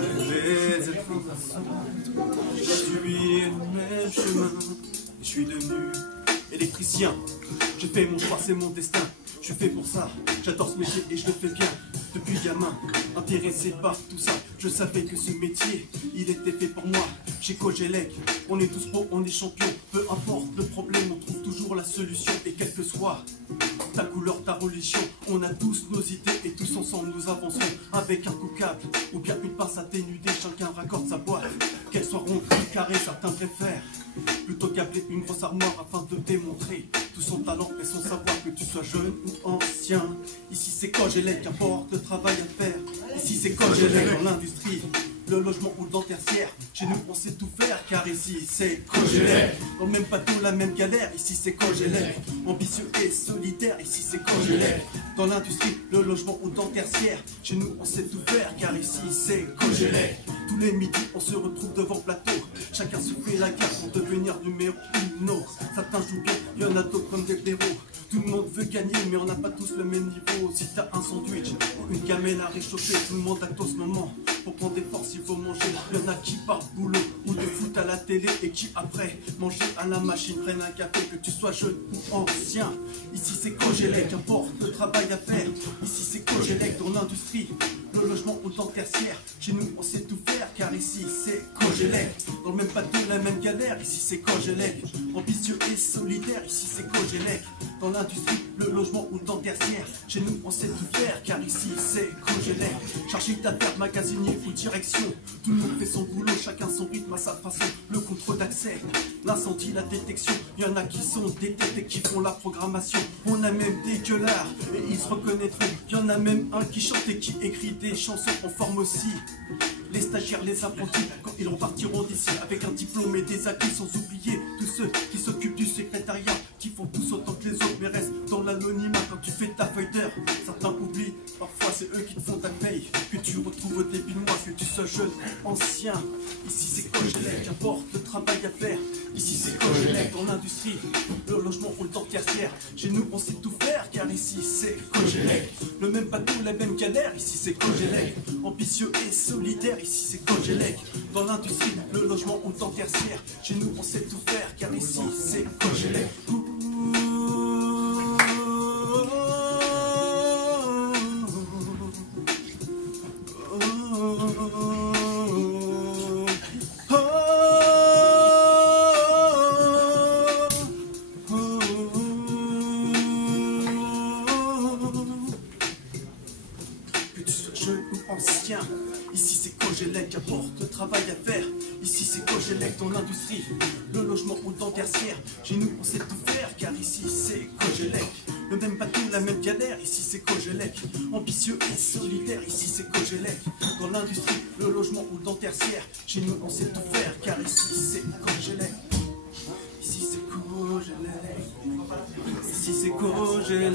Les informations, je suis le même chemin. Je suis devenu électricien. J'ai fait mon choix, c'est mon destin. Je suis fait pour ça, j'adore ce métier et je le fais bien. Depuis gamin, intéressé par tout ça, je savais que ce métier, il était fait pour moi. Chez Cogelec, on est tous pros, on est champions. Peu importe le problème, on trouve toujours la solution. Et quelle que soit ta couleur, ta religion, on a tous nos idées et tous ensemble nous avancerons. Avec un coup câble ou bien une pince atténudée, chacun raccorde sa boîte. Qu'elle soit ronde ou carrée, certains préfèrent plutôt qu'appeler une grosse armoire afin de démontrer tout son talent et son savoir, que tu sois jeune ou ancien. Ici c'est Cogelec, qu'importe le travail à faire. Ici c'est Cogelec dans l'industrie, le logement ou dans le tertiaire. Chez nous on sait tout faire car ici c'est Cogelec. Dans le même bateau, la même galère, ici c'est Cogelec. Ambitieux et solidaire, ici c'est Cogelec. Dans l'industrie, le logement ou dans le tertiaire. Chez nous on sait tout faire car ici c'est Cogelec. Tous les midis on se retrouve devant le plateau. Chacun se fait la guerre pour devenir numéro uno. Certains jouent bien, il y en a d'autres comme des blaireaux. Tout le monde veut gagner mais on n'a pas tous le même niveau. Si t'as un sandwich ou une gamelle à réchauffer, tout le monde attend ce moment. Pour prendre des forces il faut manger. Il y en a qui partent boulot ou de foot à la télé et qui après manger à la machine prennent un café. Que tu sois jeune ou ancien, ici c'est Cogelec, qu'importe le travail à faire. Ici c'est Cogelec dans l'industrie, le logement au temps tertiaire. Chez nous on sait tout faire car ici c'est Cogelec. Dans le même bateau, la même galère, ici c'est Cogelec. Ambitieux et solidaire, ici c'est Cogelec. Dans l'industrie, le logement ou le temps tertiaire. Chez nous on sait tout faire car ici c'est Cogelec. Chargé d'affaires, magasinier ou direction, tout le monde fait son boulot, chacun son rythme à sa façon. Le contrôle d'accès, l'incendie, la détection. Il y en a qui sont détectés, qui font la programmation. On a même des gueulards et ils se reconnaîtront. Il y en a même un qui chante et qui écrit des chansons. On forme aussi les stagiaires, les apprentis, quand ils repartiront d'ici avec un diplôme et des acquis, sans oublier tous ceux qui s'occupent du secrétariat, qui font tous autant que les autres mais restent dans l'anonymat. Quand tu fais ta feuille d'heure, certains oublient, parfois c'est eux qui te font ta paye. Que tu retrouves au début de mois, que tu sois jeune ou ancien, ici c'est Cogelec, qu'importe le travail à faire. Ici c'est Cogelec dans l'industrie, le logement ou le temps tertiaire. Chez nous on sait tout faire car ici c'est Cogelec. Le même bateau, la même galère, ici c'est Cogelec. Ambitieux et solidaire, ici c'est Cogelec. Dans l'industrie, le logement ou le temps tertiaire. Chez nous on sait tout faire car ici c'est Cogelec. Ancien. Ici c'est Cogelec, qu'importe le travail à faire. Ici c'est Cogelec dans l'industrie, le logement ou le temps tertiaire. Chez nous on sait tout faire car ici c'est Cogelec. Le même bateau, la même galère, ici c'est Cogelec. Ambitieux et solidaire, ici c'est Cogelec. Dans l'industrie, le logement ou le temps tertiaire. Chez nous on sait tout faire car ici c'est Cogelec. Ici c'est Cogelec. Ici c'est Cogelec.